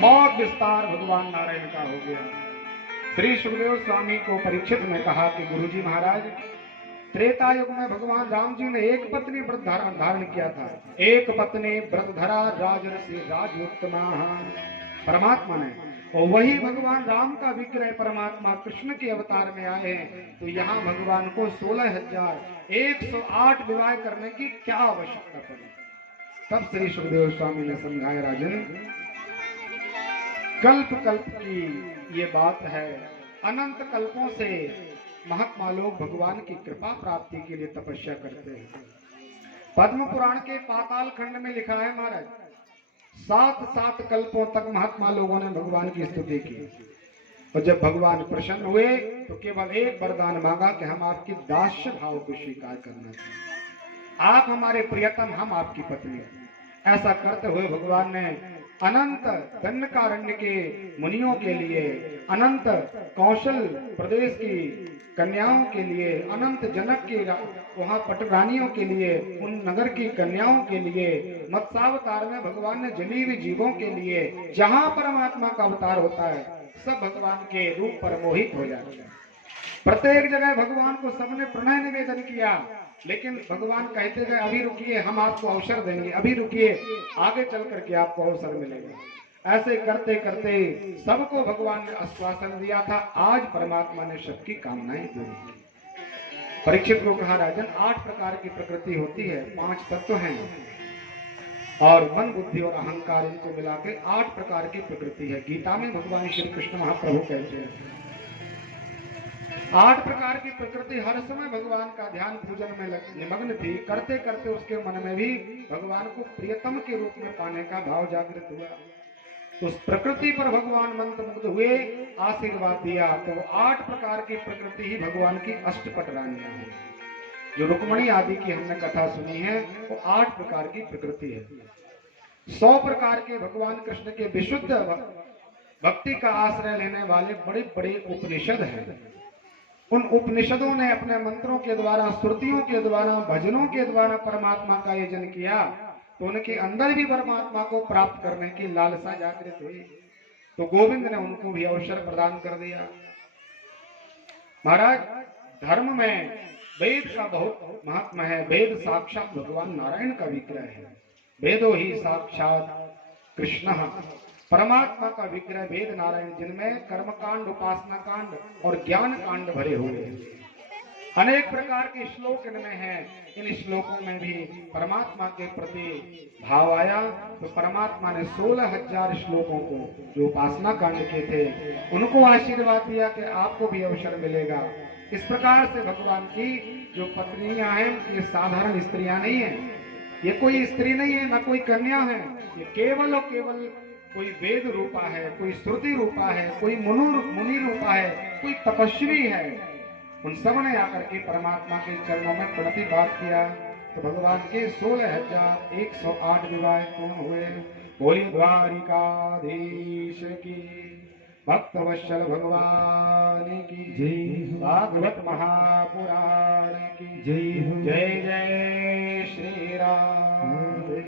बहुत विस्तार भगवान नारायण का हो गया। श्री सुखदेव स्वामी को परीक्षित ने कहा कि गुरुजी महाराज, त्रेता युग में भगवान राम जी ने एक पत्नी व्रत धारण किया था। एक पत्नी व्रत धरा राजर्षि राजोत्तमा परमात्मा ने, और वही भगवान राम का विग्रह परमात्मा कृष्ण के अवतार में आए हैं। तो यहाँ भगवान को 16,108 विवाह करने की क्या आवश्यकता पड़ी। तब श्री सुखदेव स्वामी ने समझाया, राजन कल्प कल्प की ये बात है। अनंत कल्पों से महात्मा लोग भगवान की कृपा प्राप्ति के लिए तपस्या करते हैं। पद्म पुराण के पाताल खंड में लिखा है महाराज, 7 कल्पों तक महात्मा लोगों ने भगवान की स्तुति की, और जब भगवान प्रसन्न हुए तो केवल एक वरदान मांगा कि हम आपकी दास्य भाव को स्वीकार करना चाहिए, आप हमारे प्रियतम, हम आपकी पत्नी। ऐसा करते हुए भगवान ने अनंत दंडकारण्य के मुनियों के लिए, अनंत कौशल प्रदेश की कन्याओं के लिए, अनंत जनक की वहां पटरानियों के लिए, उन नगर की कन्याओं के लिए, मत्स्यावतार में भगवान ने जली हुई जीवों के लिए, जहां परमात्मा का अवतार होता है सब भगवान के रूप पर मोहित हो जाते हैं। प्रत्येक जगह भगवान को सबने प्रणय निवेदन किया, लेकिन भगवान कहते गए अभी रुकिए, हम आपको अवसर देंगे, अभी रुकिए, आगे चल करके आपको अवसर मिलेगा। ऐसे करते करते सबको भगवान ने आश्वासन दिया था। आज परमात्मा ने सबकी कामनाएं पूरी की। परीक्षित को कहा, राजन 8 प्रकार की प्रकृति होती है, 5 तत्व हैं, और मन बुद्धि और अहंकार इनको मिला के 8 प्रकार की प्रकृति है। गीता में भगवान श्री कृष्ण महाप्रभु कहते हैं 8 प्रकार की प्रकृति। हर समय भगवान का ध्यान पूजन में निमग्न थी। करते करते उसके मन में भी भगवान को प्रियतम के रूप में पाने का भाव जागृत हुआ। तो उस प्रकृति पर भगवान मंत्रमुग्ध हुए, आशीर्वाद दिया। तो 8 प्रकार की प्रकृति ही भगवान की अष्टपट रानियां हैं। जो रुक्मणी आदि की हमने कथा सुनी है वो 8 प्रकार की प्रकृति है। 100 प्रकार के भगवान कृष्ण के विशुद्ध भक्ति का आश्रय लेने वाले बड़े बड़े उपनिषद हैं। उन उपनिषदों ने अपने मंत्रों के द्वारा, श्रुतियों के द्वारा, भजनों के द्वारा परमात्मा का आयोजन किया। तो उनके अंदर भी परमात्मा को प्राप्त करने की लालसा जागृत हुई। तो गोविंद ने उनको भी अवसर प्रदान कर दिया। महाराज, धर्म में वेद का बहुत महत्व है। वेद साक्षात भगवान नारायण का विग्रह है। वेदो ही साक्षात कृष्ण, परमात्मा का विग्रह वेद नारायण, जिनमें कर्मकांड, उपासना कांड और ज्ञान कांड भरे हुए हैं। अनेक प्रकार के श्लोक इनमें हैं। इन श्लोकों में भी परमात्मा के प्रति भाव आया। तो परमात्मा ने 16,000 श्लोकों को, जो उपासना कांड के थे, उनको आशीर्वाद दिया कि आपको भी अवसर मिलेगा। इस प्रकार से भगवान की जो पत्नियां हैं, ये साधारण स्त्रियां नहीं है, ये कोई स्त्री नहीं है, न कोई कन्या है, ये केवल और केवल कोई वेद रूपा है, कोई श्रुति रूपा है, कोई मुनि रूपा है, कोई तपस्वी है। उन सब ने आकर के परमात्मा के चरणों में प्रतिपाद किया। तो भगवान के 16,108 विवाह पूर्ण हुए। बोली द्वारिकाधीश की, भक्त वत्सल भगवान की जय, भागवत महापुराण की जय। जय जय